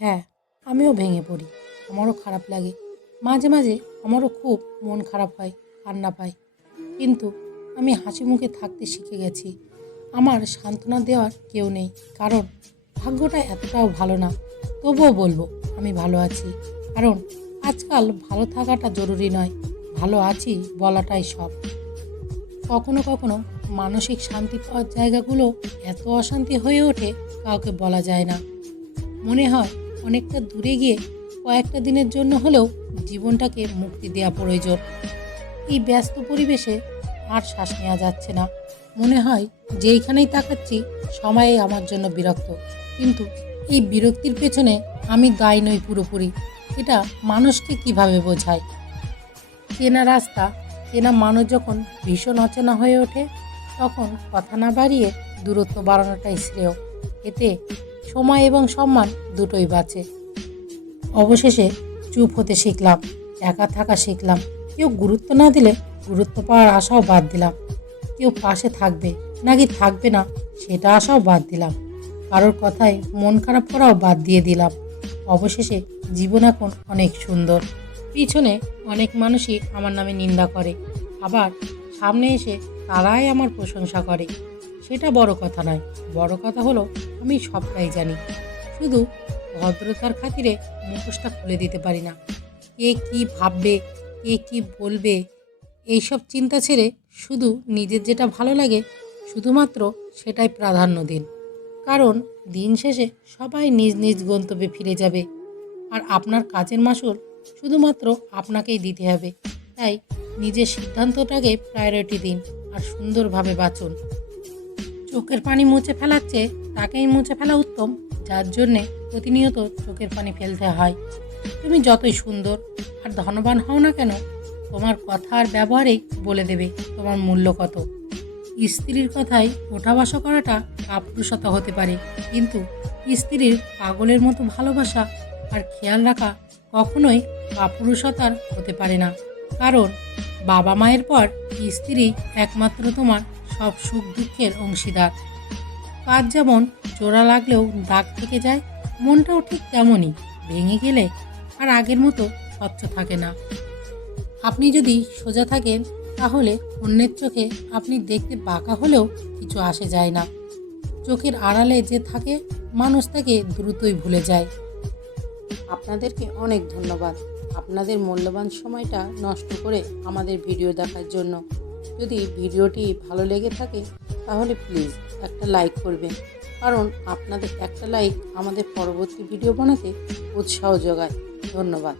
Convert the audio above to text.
হ্যাঁ, আমিও ভেঙে পড়ি। আমারও খারাপ লাগে। মাঝে, মাঝে আমারও খুব মন খারাপ হয়, কান্না পায়। কিন্তু আমি হাসিমুখে থাকতে শিখে গেছি। আমার সান্ত্বনা দেওয়ার কেউ নেই। কারণ ভাগ্যটা এতটাও ভালো না। তবুও বলব আমি ভালো আছি। কারণ আজকাল ভালো থাকাটা জরুরি নয়। ভালো আছি বলাটাই সব। কখনো, কখনো মানসিক শান্তি পাওয়ার জায়গাগুলো এত অশান্তি হয়ে ওঠে কাউকে বলা যায় না। মনে হয় অনেকটা দূরে গিয়ে কয়েকটা দিনের জন্য হলেও জীবনটাকে মুক্তি দেওয়া প্রয়োজন। এই ব্যস্ত পরিবেশে আর শ্বাস নেওয়া যাচ্ছে না। মনে হয় যেইখানেই তাকাচ্ছি সবাই আমার জন্য বিরক্ত। কিন্তু এই বিরক্তির পেছনে আমি দায়ী নই পুরোপুরি। এটা মানুষকে কিভাবে বোঝায়? চেনা রাস্তা, চেনা মানুষ যখন ভীষণ অচেনা হয়ে ওঠে, তখন কথা না বাড়িয়ে দূরত্ব বাড়ানোটাই শ্রেয়। এতে সময় এবং সম্মান দুটোই বাঁচে। অবশেষে চুপ হতে শিখলাম, একা থাকা শিখলাম। কেউ গুরুত্ব না দিলে গুরুত্ব পাওয়ার আশাও বাদ দিলাম। কেউ পাশে থাকবে নাকি থাকবে না সেটা আশাও বাদ দিলাম। কারোর কথায় মন খারাপ করাও বাদ দিয়ে দিলাম। অবশেষে জীবন এখন অনেক সুন্দর। পিছনে অনেক মানুষই আমার নামে নিন্দা করে, আবার সামনে এসে তারাই আমার প্রশংসা করে। সেটা বড় কথা নয়। বড় কথা হলো আমি সবটাই জানি। শুধু ভদ্রতার খাতিরে মুখোশটা খুলে দিতে পারি না। কে কী ভাববে, কে কী বলবে, এইসব চিন্তা ছেড়ে শুধু নিজের যেটা ভালো লাগে শুধুমাত্র সেটাই প্রাধান্য দিন। কারণ দিন শেষে সবাই নিজ নিজ গন্তব্যে ফিরে যাবে, আর আপনার কাজের মাসুল শুধুমাত্র আপনাকেই দিতে হবে। তাই নিজের সিদ্ধান্তটাকে প্রায়োরিটি দিন আর সুন্দরভাবে বাঁচুন। চোখের পানি মুছে ফেলার চেয়ে তাকেই মুছে ফেলা উত্তম, যার জন্যে প্রতিনিয়ত চোখের পানি ফেলতে হয়। তুমি যতই সুন্দর আর ধনবান হও না কেন, তোমার কথা আর ব্যবহারেই বলে দেবে তোমার মূল্য কত। স্ত্রীর কথায় ওঠা বসা করাটা কাপুরুষতা হতে পারে, কিন্তু স্ত্রীর পাগলের মতো ভালোবাসা আর খেয়াল রাখা কখনোই কাপুরুষতার হতে পারে না। কারণ বাবা মায়ের পর স্ত্রী একমাত্র তোমার সব সুখ দুঃখের অংশীদার। কাজ যেমন জোড়া লাগলেও দাগ থেকে যায়, মনটাও ঠিক তেমনই। ভেঙে গেলে আর আগের মতো স্বচ্ছ থাকে না। আপনি যদি সোজা থাকেন তাহলে অন্যের চোখে আপনি দেখতে বাঁকা হলেও কিছু আসে যায় না। চোখের আড়ালে যে থাকে মানুষ তাকে দ্রুতই ভুলে যায়। আপনাদেরকে অনেক ধন্যবাদ আপনাদের মূল্যবান সময়টা নষ্ট করে আমাদের ভিডিও দেখার জন্য। যদি ভিডিওটি ভালো লেগে থাকে তাহলে প্লিজ একটা লাইক করবেন, কারণ আপনাদের একটা লাইক আমাদের পরবর্তী ভিডিও বানাতে উৎসাহ যোগায়। ধন্যবাদ।